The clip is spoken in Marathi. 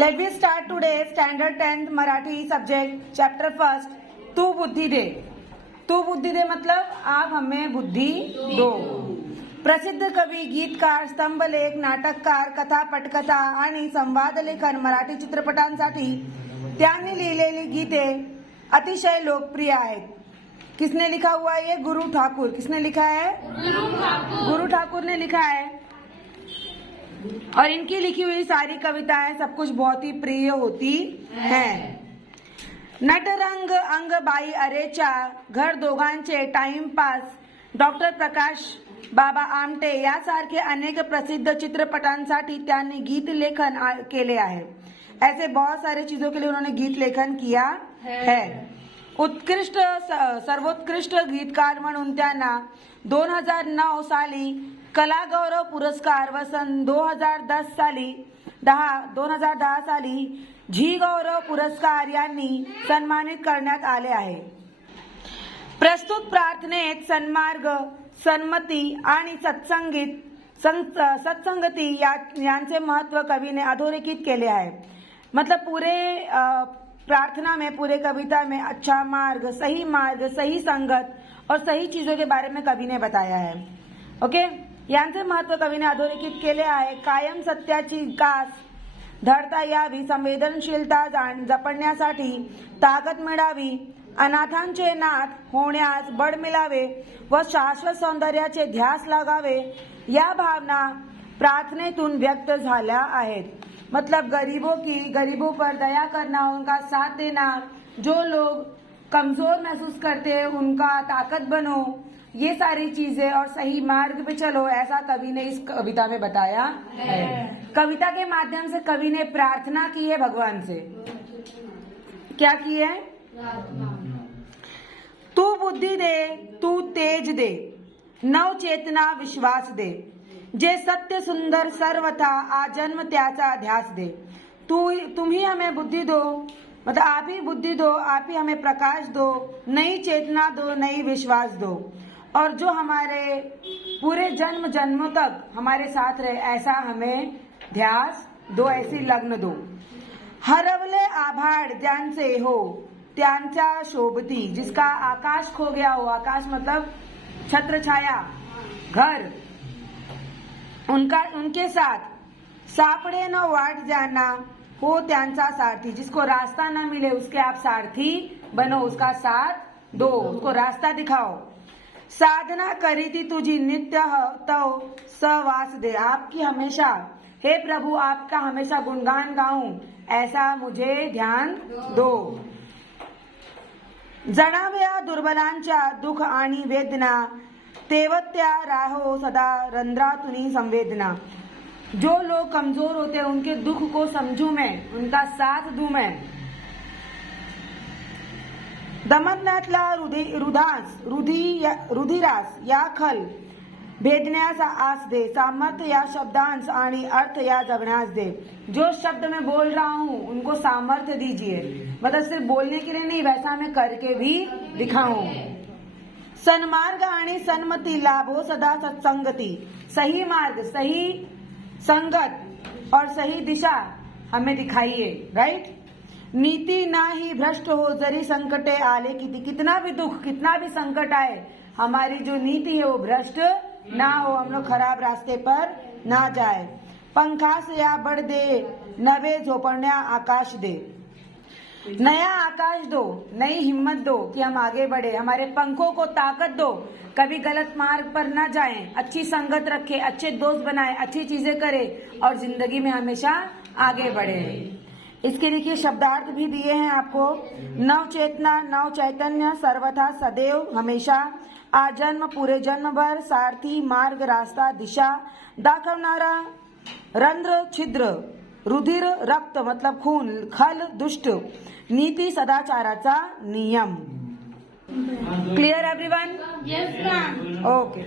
Let me start today standard 10th Marathi subject chapter first. तू बुद्धि दे. तू बुद्धि दे मतलब आप हमें बुद्धि दो. प्रसिद्ध कवी, गीतकार, स्तंभलेख, नाटककार, कथा, पटकथा आणि संवाद लेखन मराठी चित्रपटांसाठी त्यांनी लिहिलेली गीते अतिशय लोकप्रिय आहेत. किसने लिखा हुआ है? ये गुरु ठाकुर. किसने लिखा है? गुरु ठाकुर ने लिखा है. और इनकी लिखी हुई सारी कविताएं सब कुछ बहुत ही प्रिय होती हैं. नटरंग अंग बाई अरेच्या, घर दोघांचे, टाइमपास, डॉक्टर प्रकाश बाबा आमटे यासारखे अनेक प्रसिद्ध चित्रपटांसाठी त्यांनी गीत लेखन केले आहे. ऐसे बहुत सारे चीजों के लिए उन्होंने गीत लेखन किया है. उत्कृष्ट सर्वोत्कृष्ट गीतकार म्हणून त्यांना 2009 साली कला गौरव पुरस्कार व सन 2010 साली झी गौरव पुरस्कार यांनी सन्मानित करण्यात आले आहे. प्रस्तुत प्रार्थनेत सन्मार्ग, सन्मती आणि सत्संगती यांचे महत्व कवीने अधोरेखित केले आहे. मतलब पूरे प्रार्थना में, पूरे कविता में अच्छा मार्ग, सही संगत और सही चीजों के बारे में कवी ने बताया है. ओके, यांचे महत्व कवीने अधोरेखित केले आहे. कायम सत्याची कास धरता यावी, संवेदनशीलता जपण्यासाठी ताकद मिळावी, अनाथांचे नाथ होण्यास बळ मिळावे व शाश्वत सौंदर्याचे ध्यास लागावे या भावना प्रार्थनेतून व्यक्त झाल्या आहेत. मतलब गरीबों पर दया करना, उनका साथ देना, जो लोग कमजोर महसूस करते हैं उनका ताकत बनो, ये सारी चीजें, और सही मार्ग पे चलो, ऐसा कवि ने इस कविता में बताया है. कविता के माध्यम से कवि ने प्रार्थना की है भगवान से. क्या की है? तू बुद्धि दे, तू तेज दे, नव चेतना विश्वास दे, जे सत्य सुंदर सर्वथा आजन्म त्याचा ध्यास दे. तुम्ही हमें बुद्धि दो, मतलब आप ही बुद्धि दो, आप ही हमें प्रकाश दो, नई चेतना दो, नई विश्वास दो, और जो हमारे पूरे जन्म जन्मों तक हमारे साथ रहे ऐसा हमें ध्यास दो, ऐसी लग्न दो. हरवले आभाळ ज्यांचे हो त्यांच्या शोभती, जिसका आकाश खो गया हो, आकाश मतलब छत्र छाया, घर, उनके साथ सापडे न वाट ज्यांना हो त्यांचा सारथी, जिसको रास्ता न मिले उसके आप सारथी बनो, उसका साथ दो, उसको रास्ता दिखाओ. साधना करीती तुझी नित्य तव सहवास दे, आपकी हमेशा, हे प्रभु आपका हमेशा गुणगान गाऊं ऐसा मुझे ध्यान दो. जणाव्या दुर्बलांच्या दुःख आणि वेदना, तेवत्या राहो सदा रंध्रातुनी संवेदना. जो लोग कमजोर होते हैं उनके दुख को समझूं मैं, उनका साथ दूं मैं. दमनातला रुधिरास या खल भेदण्याचा आस दे, सामर्थ्य या शब्दांश आणि अर्थ या जगण्यास दे. जो शब्द मैं बोल रहा हूँ उनको सामर्थ्य दीजिए, मतलब सिर्फ बोलने के लिए नहीं, वैसा मैं करके भी दिखाऊं. सन्मार्ग आणि सन्मति लाभो सदा सत्संगती, सही मार्ग, सही संगत और सही दिशा हमें दिखाइए. राइट. नीति ना ही भ्रष्ट हो जरी संकटे आले किती, कितना भी दुख, कितना भी संकट आए, हमारी जो नीति है वो भ्रष्ट ना हो, हम लोग खराब रास्ते पर ना जाए. पंखास या बढ़ दे, नवे झोपड़िया आकाश दे, नया आकाश दो, नई हिम्मत दो कि हम आगे बढ़े, हमारे पंखों को ताकत दो, कभी गलत मार्ग पर ना जाएं, अच्छी संगत रखे, अच्छे दोस्त बनाए, अच्छी चीजें करें और जिंदगी में हमेशा आगे बढ़े. इसके लिखिए शब्दार्थ भी दिए हैं आपको. नव चेतना, नव चैतन्य, सर्वथा, सदैव, हमेशा, आजन्म, पूरे जन्म भर, सारथी, मार्ग, रास्ता, दिशा दाखवणारा, रंध्र, छिद्र, रुधिर, रक्त मतलब खून, खल, दुष्ट, नीती, सदाचाराचा नियम. Clear everyone? Yes, ma'am. Okay.